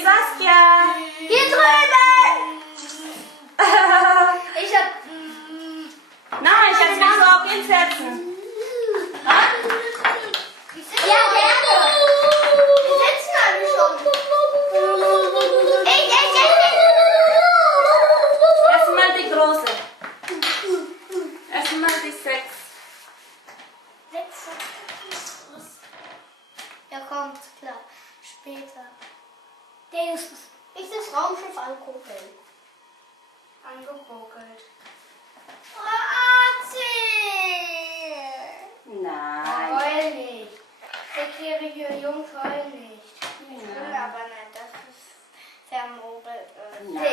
Okay, Saskia. Hier drüben! Ich hab... Nein, ich will so auf ihn setzen. Ja, gerne. Wir sitzen alle schon. Erstmal die große. Erstmal die 6. Ja, kommt, klar. Später. Der ist das Raumschiff angucken. Angeguckelt. Nein. Heul nicht. 6-jährige Jungs heulen nicht. Die können aber nicht, das ist vermogelt. Nein.